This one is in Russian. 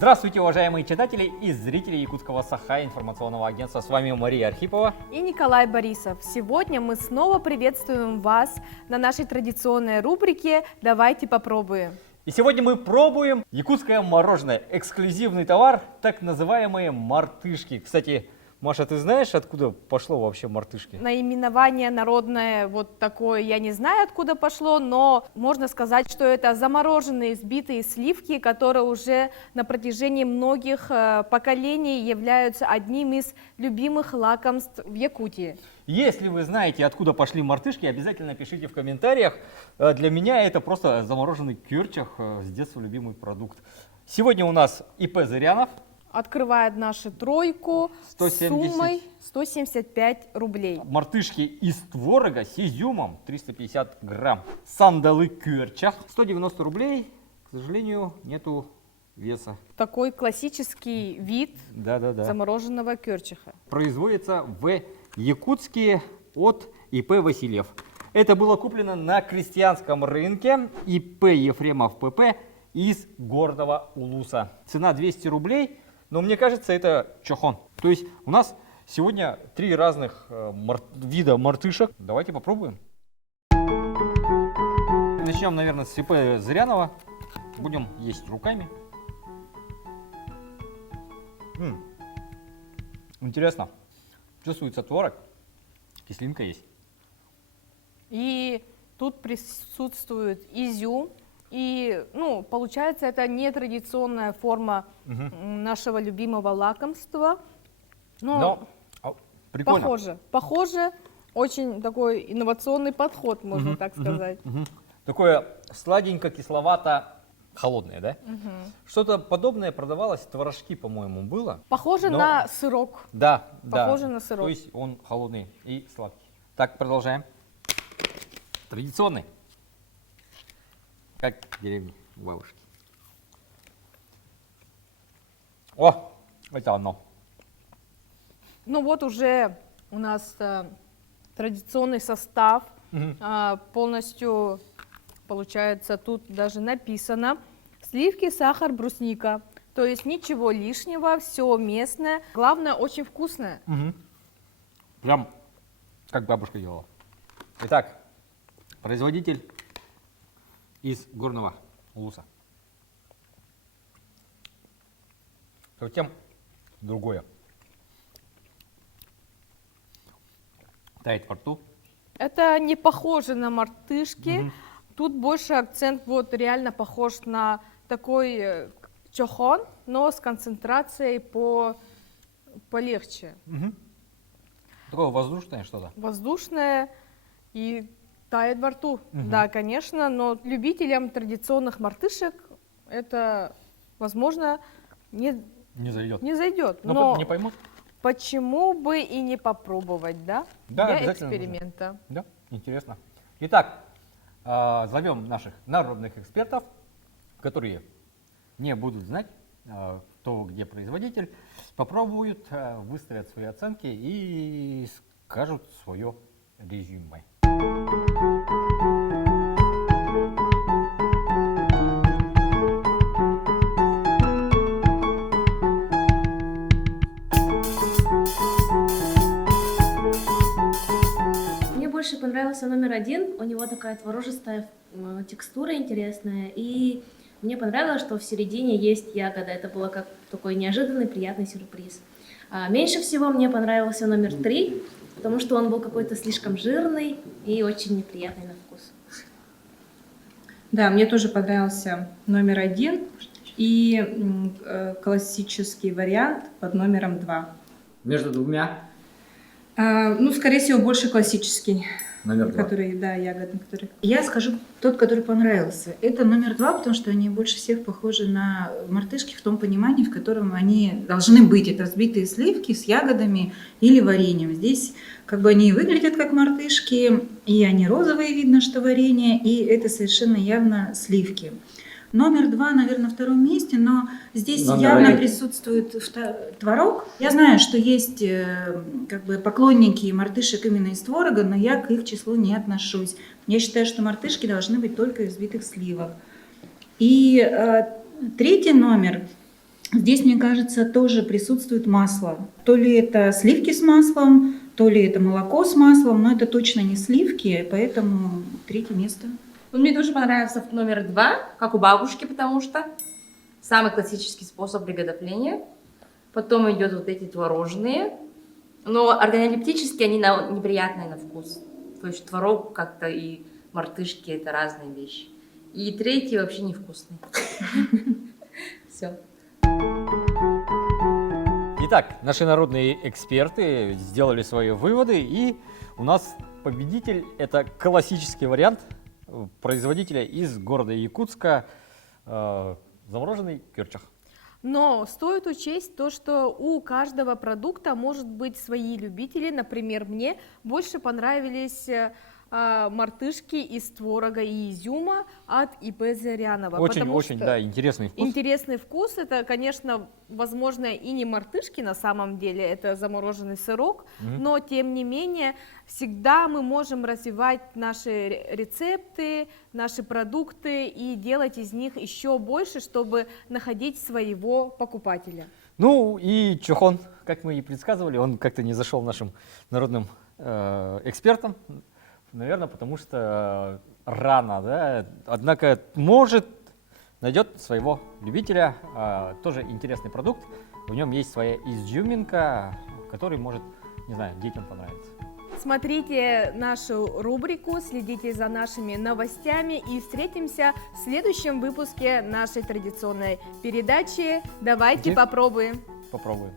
Здравствуйте, уважаемые читатели и зрители якутского Саха информационного агентства. С вами Мария Архипова и Николай Борисов. Сегодня мы снова приветствуем вас на нашей традиционной рубрике «Давайте попробуем». И сегодня мы пробуем якутское мороженое, эксклюзивный товар, так называемые мартышки. Кстати, Маша, ты знаешь, откуда пошло вообще мартышки? Наименование народное вот такое, я не знаю, откуда пошло, но можно сказать, что это замороженные сбитые сливки, которые уже на протяжении многих поколений являются одним из любимых лакомств в Якутии. Если вы знаете, откуда пошли мартышки, обязательно пишите в комментариях. Для меня это просто замороженный кёрчах, с детства любимый продукт. Сегодня у нас ИП Зырянов. Открывает нашу тройку 170. суммой 175 рублей. Мартышки из творога с изюмом 350 грамм. Сандалы кёрчах 190 рублей. К сожалению, нету веса. Такой классический вид замороженного кёрчиха. Производится в Якутске от ИП Васильев. Это было куплено на крестьянском рынке ИП Ефремов ПП из Горного Улуса. Цена 200 рублей. Но мне кажется, это чохон. То есть у нас сегодня 3 разных вида мартышек. Давайте попробуем. Начнем, наверное, с ИП Зырянова. Будем есть руками. Интересно. Чувствуется творог. Кислинка есть. И тут присутствует изюм. И, получается, это нетрадиционная форма нашего любимого лакомства. Но прикольно. Похоже, очень такой инновационный подход, можно так сказать. Такое сладенько-кисловато холодное, да? Что-то подобное продавалось, творожки, по-моему, было. Похоже на сырок. Да, Похоже на сырок. То есть он холодный и сладкий. Так, продолжаем. Традиционный. Как в деревне у бабушки. О, это оно. Ну вот уже у нас традиционный состав. Полностью, получается, тут даже написано сливки, сахар, брусника. То есть ничего лишнего, все местное. Главное, очень вкусное. Прям как бабушка делала. Итак, производитель из Горного Улуса. Совсем другое. Тает во рту. Это не похоже на мартышки. Тут больше акцент вот реально похож на такой чохон, но с концентрацией полегче. Такое воздушное что-то. Воздушное и тает во рту. Да, конечно, но любителям традиционных мартышек это, возможно, не зайдет. Но не поймут. Почему бы и не попробовать, да? Да, для эксперимента. Да, интересно. Итак, зовем наших народных экспертов, которые не будут знать, кто где производитель, попробуют, выставят свои оценки и скажут свое резюме. Мне больше понравился номер 1, у него такая творожистая текстура интересная, и мне понравилось, что в середине есть ягода, это было как такой неожиданный приятный сюрприз. Меньше всего мне понравился номер 3, потому что он был какой-то слишком жирный и очень неприятный на вкус. Да, мне тоже понравился номер 1 и классический вариант под номером 2. Между двумя? Скорее всего, больше классический. Номер 2. Который, да, ягодный, который. Я скажу тот, который понравился. Это номер 2, потому что они больше всех похожи на мартышки в том понимании, в котором они должны быть. Это взбитые сливки с ягодами или вареньем. Здесь как бы они выглядят как мартышки, и они розовые, видно, что варенье, и это совершенно явно сливки. Номер 2, наверное, на втором месте, но здесь явно присутствует творог. Я знаю, что есть как бы поклонники мартышек именно из творога, но я к их числу не отношусь. Я считаю, что мартышки должны быть только из взбитых сливок. И третий номер Здесь, мне кажется, тоже присутствует масло. То ли это сливки с маслом, то ли это молоко с маслом, но это точно не сливки, поэтому 3-е место. Ну, мне тоже понравился номер 2, как у бабушки, потому что самый классический способ приготовления. Потом идет вот эти творожные, но органолептические, они неприятные на вкус. То есть творог как-то и мартышки — это разные вещи. И 3-й вообще невкусный. Все. Итак, наши народные эксперты сделали свои выводы, и у нас победитель – это классический вариант производителя из города Якутска, замороженный кёрчах. Но стоит учесть то, что у каждого продукта может быть свои любители. Например, мне больше понравились мартышки из творога и изюма от ИП Зырянова. Очень, да, интересный вкус. Интересный вкус. Это, конечно, возможно, и не мартышки на самом деле, это замороженный сырок, но тем не менее всегда мы можем развивать наши рецепты, наши продукты и делать из них еще больше, чтобы находить своего покупателя. Ну и чохон, как мы и предсказывали, он как-то не зашел нашим народным экспертам. Наверное, потому что рано, да, однако, может, найдет своего любителя, тоже интересный продукт, в нем есть своя изюминка, который может, не знаю, детям понравиться. Смотрите нашу рубрику, следите за нашими новостями и встретимся в следующем выпуске нашей традиционной передачи. Давайте попробуем. Попробуем.